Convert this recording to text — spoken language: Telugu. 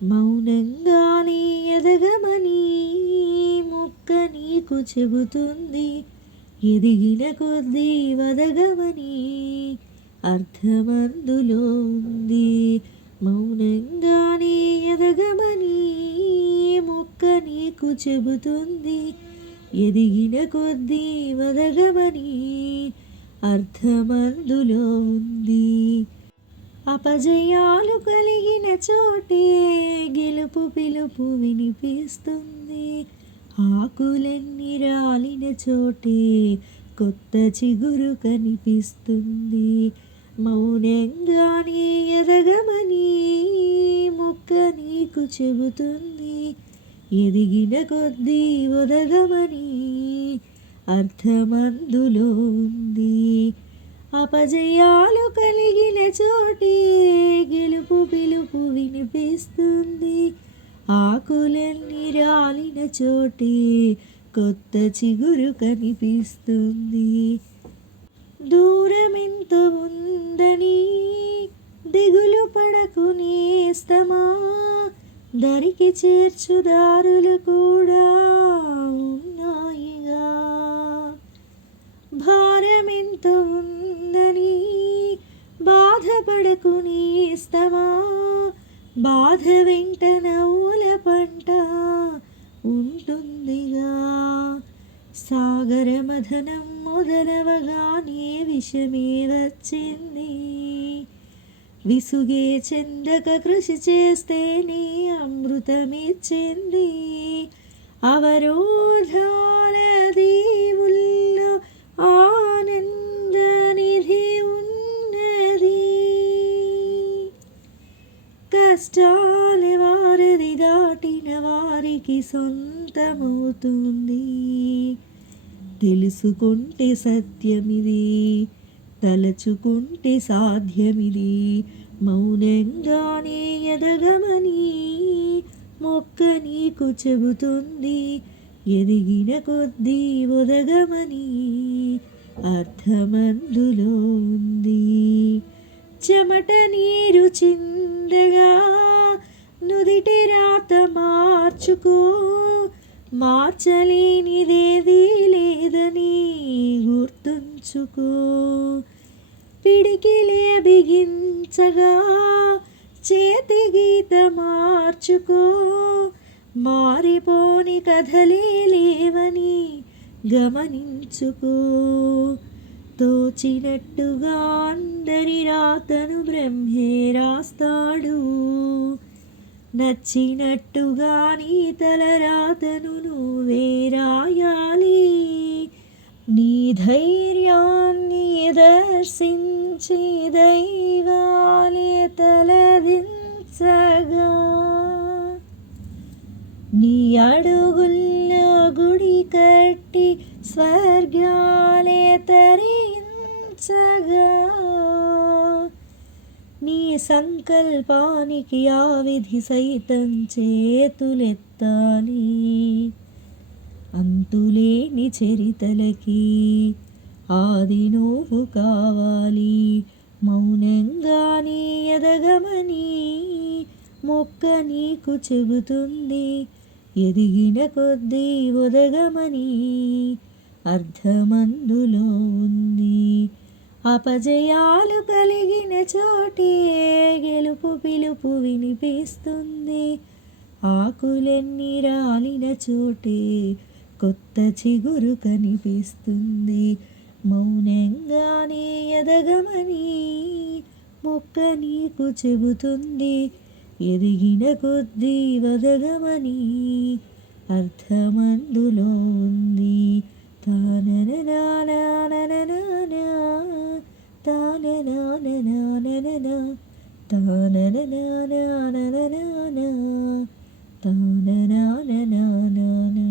మౌనంగానే ఎదగమని మొక్క నీకు చెబుతుంది. ఎదిగిన కొద్దీ వదగమని అర్థమందులో ఉంది. మౌనంగానే ఎదగమని మొక్క నీకు చెబుతుంది. ఎదిగిన కొద్దీ వదగమని అర్థమందులో ఉంది. అపజయాలు కలిగిన చోటే గెలుపు పిలుపు వినిపిస్తుంది. ఆకులన్నీ రాలిన చోటే కొత్త చిగురు కనిపిస్తుంది. మౌనంగానే ఎదగమని మొక్క నీకు చెబుతుంది. ఎదిగిన కొద్దీ ఒదగమని అర్థమందులో ఉంది. అపజయాలు కలిగిన చోటే గెలుపు పిలుపు వినిపిస్తుంది. ఆకులన్నీ రాలిన చోటే కొత్త చిగురు కనిపిస్తుంది. దూరమెంతో ఉందని దిగులు పడకు నేస్తమా, దరికి చేర్చు దారులు కూడా ఉన్నాయిగా. భారమెంతో ఉందని బాధపడకు నేస్తమా, బాధ వెంట నవ్వుల పంట ఉంటుందిగా. సాగర మథనం మొదలవగానే విషమే వచ్చింది. విసుగే చెందక కృషి చేస్తేనే అమృతమిచ్చింది. అవరోధాల దీవుల్లో ఆనంద నిధి ఉన్నది. కష్టాల వారధి దాటిన వారికి సొంతమవుతుంది. తెలుసుకుంటే సత్యమిది, తలచుకుంటే సాధ్యమిది. మౌనంగానే ఎదగమని మొక్క నీకు చెబుతుంది. ఎదిగిన కొద్దీ ఒదగమని అర్థమందులో ఉంది. చెమట నీరు చిందగా నుదిటి రాత మార్చుకో, మార్చలేనిదేదీ లేదని గుర్తుంచుకో. పిడికిలే బిగించగా చేతి గీత మార్చుకో, మారిపోని కథలే లేవని గమనించుకో. తోచినట్టుగా అందరి రాతను బ్రహ్మే రాస్తాడు. నచ్చినట్టుగా నీ తల రాతను నువ్వే రాయాలి. నీ ధైర్యాన్ని దర్శించి దైవాలే తలదించగా, నీ అడుగుల్లో గుడి కట్టి స్వర్గాలే తరించగా. నీ సంకల్పానికి ఆ విధి సైతం చేతులెత్తాలి. అంతులేని చరితలకి ఆది నువ్వు కావాలి. మౌనంగానే ఎదగమని మొక్క నీకు చెబుతుంది. ఎదిగిన కొద్దీ ఒదగమని అర్థమందులో ఉంది. అపజయాలు కలిగిన చోటే గెలుపు పిలుపు వినిపిస్తుంది. ఆకులన్నీ రాలిన చోటే కొత్త చిగురు కనిపిస్తుంది. మౌనంగానే ఎదగమని మొక్క నీకు చెబుతుంది. ఎదిగిన కొద్దీ వదగమని అర్థమందులో ఉంది. తానననాననననా తానననానననా తానననానననా తానననానననా.